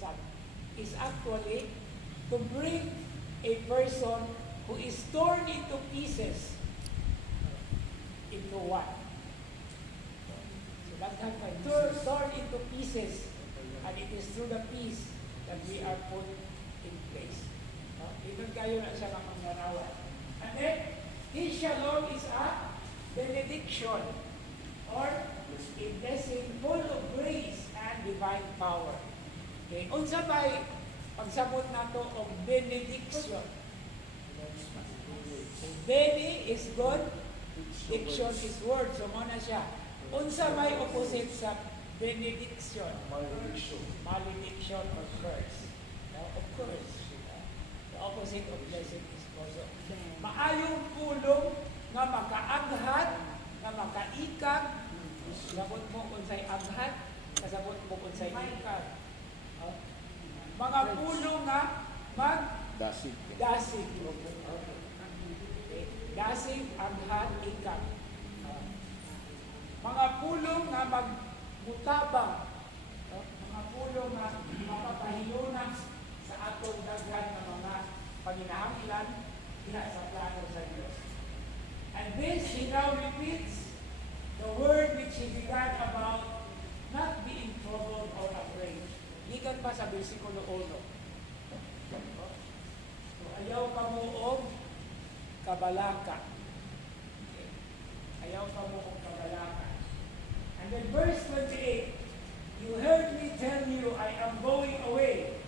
Son is actually to bring a person who is torn into pieces into one. So that's how torn into pieces, and it is through the piece that we are put in place. Ito kayo na siya ng mangyarawan. And then, His shalom is a benediction or a blessing full of grace and divine power. Okay, unsa ba'y pagsabot nato og benediction? Beni is good, diction is word. So muna siya. Unsa may opposite sa benediction? Malediction or curse. Now, of course, the opposite of blessing is also maayong pulong nga makaaghat, nga makaikag. Kasabot mo unsay aghat, kasabot mo unsay ikag. Mga pulong nga Dasig. dasig. Dasig, aghat, ikag. Mga pulong nga magmutabang. Mga pulong nga mapapahiluna sa atong daghan ng mga paginahanglan diha sa plano sa Diyos. And this, he now repeats the word which he began about not being troubled or afraid. Ligan pa sa versikulo 1. So, ayaw ka mo og kabalaka. Okay. Ayaw ka mo og kabalaka. And then verse 28, you heard me tell you I am going away.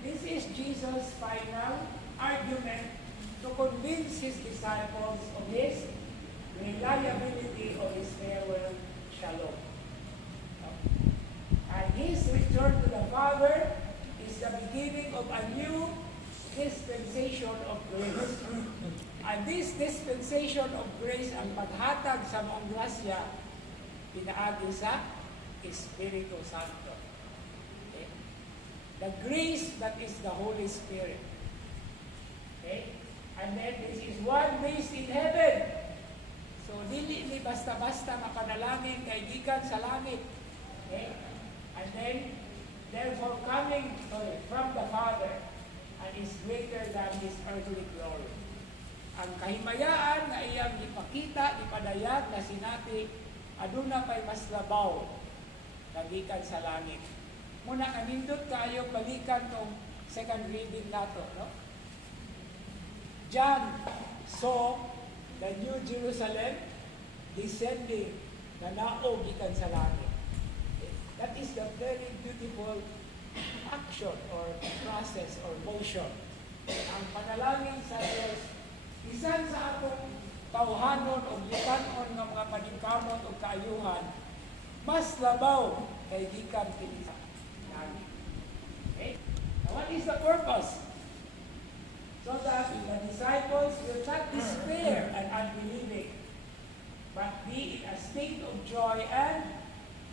This is Jesus' final argument to convince his disciples of his reliability of his farewell shalom. And his return to the Father is the beginning of a new dispensation of grace. And this dispensation of grace ang paghatag sa mong grasya pinaagi sa Espiritu Santo. Okay? The grace that is the Holy Spirit. Okay? And then this is one based in heaven. So, dili basta-basta mapanalangin kay gikan sa langit. Okay? And then, therefore coming from the Father and is greater than his earthly glory. Ang kahimayaan na iyang ipakita, ipadayag na sinati, aduna pa'y mas labaw na gikan sa langit. Muna, kanindot kayo balikan tong second reading nato, no? John saw the New Jerusalem descending na naog gikan sa langit. That is the very beautiful action or process or motion. Ang panalangin sa Diyos, isan sa atong tawhanon o litanon ng mga paningkamot o kaayuhan, mas labaw kay gikan kini sa langit. Okay? Now, what is the purpose? So that the disciples will not despair and unbelieving, but be in a state of joy and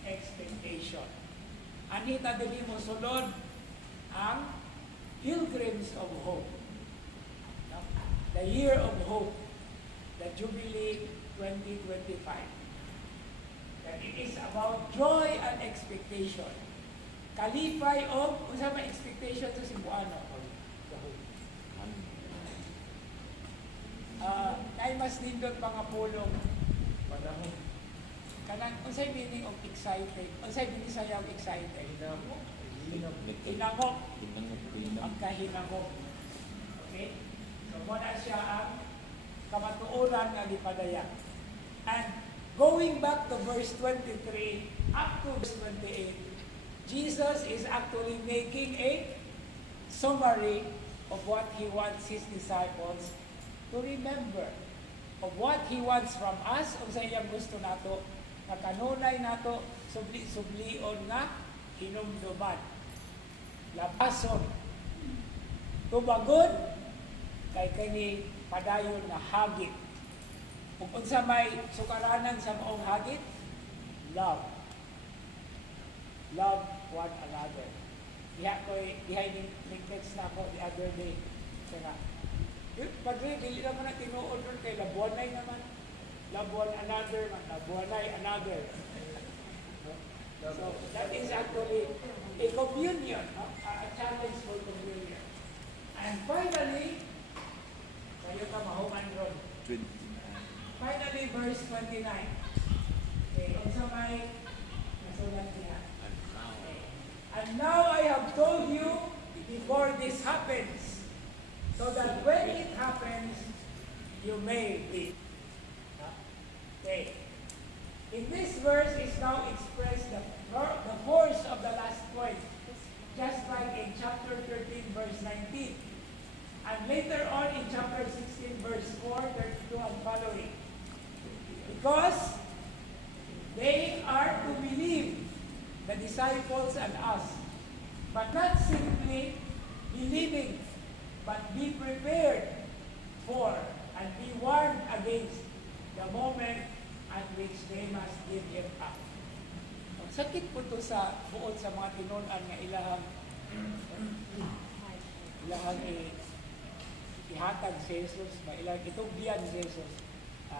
expectation. Anita din mo sulod ang Pilgrims of Hope. The Year of Hope, the Jubilee 2025. That it is about joy and expectation. Kalipay of, unsa may expectation sa Cebuano? Kay mas nindot mga pulong. Panahon. Kanang unsay meaning of excited? Unsay meaning sa yaw excited? Hinangok. Ang kahinangok. Okay? So muna siya ang kamatuoran nga gipadayag. And going back to verse 23 up to verse 28, Jesus is actually making a summary of what he wants his disciples to remember, of what he wants from us, kung sa iyang gusto nato, na kanunay nato, subli-sublion nga hinumduman, labason, tubagon, kay kini padayon na hagit. Kung unsa may sukaranan sa maong hagit, love. Love one another. Dihay ning text na ako the other day. Kaya Padre, dili naman na tinuod doon kay labuanay naman. Labuan another, labuanay another. So, that is actually a communion, a challenge for communion. And finally, kayo ka mahuman ron. 29. Finally, verse 29. Okay, also may nasulat niya. And now I have told you before this happens, so that when it happens, you may live. Okay. In this verse is now expressed the force of the last point, just like in chapter 13, verse 19. And later on in chapter 16, verse 4, 32 and following. Because they are to believe, the disciples and us, but not simply believing, but be prepared for and be warned against the moment at which they must give it up. Sakit po ito sa buod sa mga tinunan nga ilahang ihatag si Jesus, ilang itugbian si Jesus.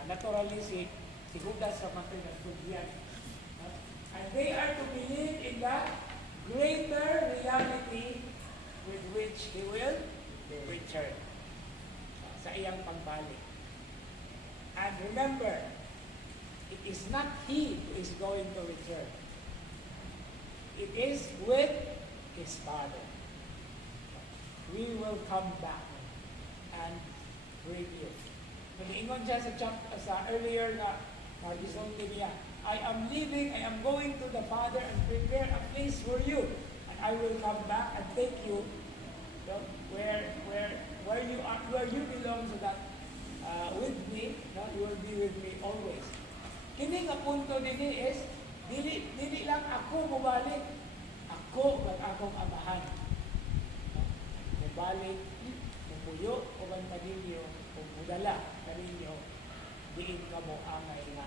Naturally si Judas sa mga nagtugbian. And they are to believe in the greater reality with which He will return sa iyang pagbalik. And remember, it is not He who is going to return. It is with His Father. We will come back and bring you. Nag-ingon siya sa earlier na gisulti niya, I am leaving, I am going to the Father and prepare a place for you. And I will come back and take you where you are, where you belong, so that with me, you will be with me always. Kini nga punto nini is, dili lang ako mubalik, ako ang akong amahan. Mubalik, mupuyo, o man kaninyo, o mudala kaninyo, diin ka mo angay nga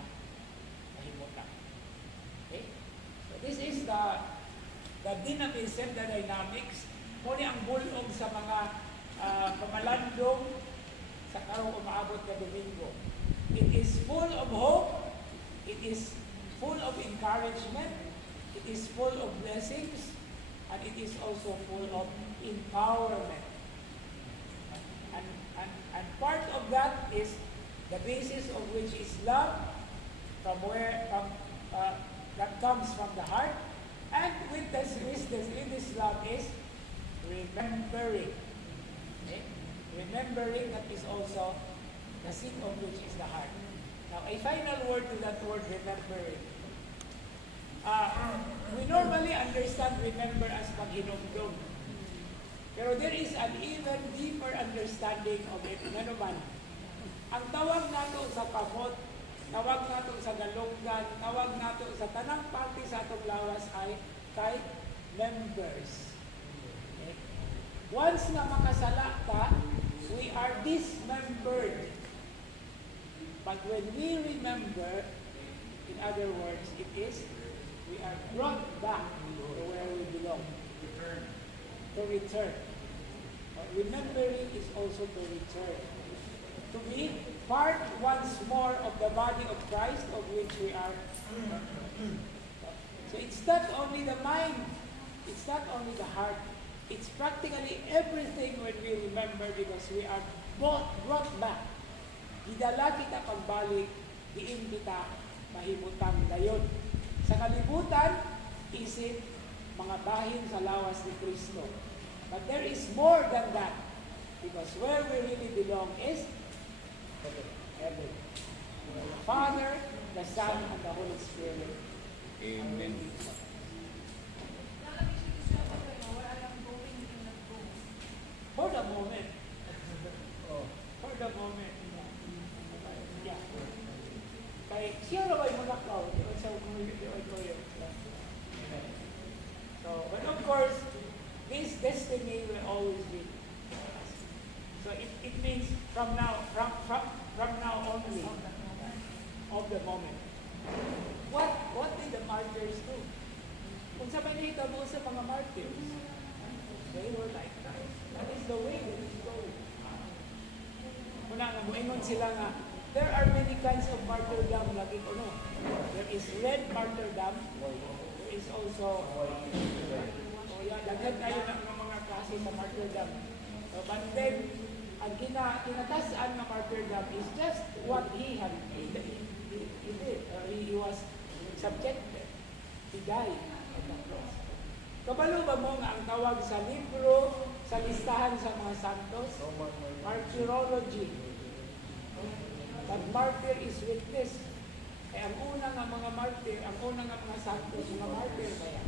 mahimutan. Okay? So this is the dynamism, the dynamics, muna ang bulog sa mga kamalandong sa karong umaabot na Domingo. It is full of hope, it is full of encouragement, it is full of blessings, and it is also full of empowerment. And part of that is the basis of which is love, that comes from the heart, and with this love is remembering. Okay? Remembering, that is also the seat of which is the heart. Now, a final word to that word, remembering. We normally understand remember as paghinumdum. Pero there is an even deeper understanding of it. Nga naman, ang tawag nato sa kamot, tawag nato sa galunggan, tawag nato sa tanang parte sa atong lawas ay kay members. Okay? Once na makasala ka, we are dismembered. But when we remember, in other words, it is, we are brought back to where we belong. To return. But remembering is also to return. To be part once more of the body of Christ, of which we are. So it's not only the mind, it's not only the heart, it's practically everything when we remember, because we are brought back. Idala kita pagbalik, diin kita mahimutan dayon. Sa kalibutan, isip, mga bahin sa lawas ni Kristo. But there is more than that, because where we really belong is heaven. Where the Father, the Son, and the Holy Spirit. Amen. For the moment. For the moment. Yeah. Kay siya na ba yung manakaw? So, but of course, this destiny will always be. So it means from now only, of the moment. What did the martyrs do? Kung sa panita mo sa mga martyrs, they were like that. That is the way that is going. Muna nga, muingon sila nga, there are many kinds of martyrdom, lagi ko no. There is red martyrdom, there is also kaya daghan kayo ng mga klase sa martyrdom. But then, ang kinatasan ng martyrdom is just what he did. He was subjected. He died on the cross. Kabalo ba mo nga ang tawag sa libro, sa listahan sa mga santos? Martyrology. Pag martyr is witness. Kaya ang una nga mga martyr, ang una nga mga santos, mga martyr ba yan?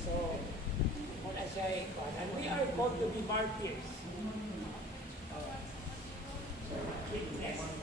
So, muna siya and we are called to be martyrs. Witness.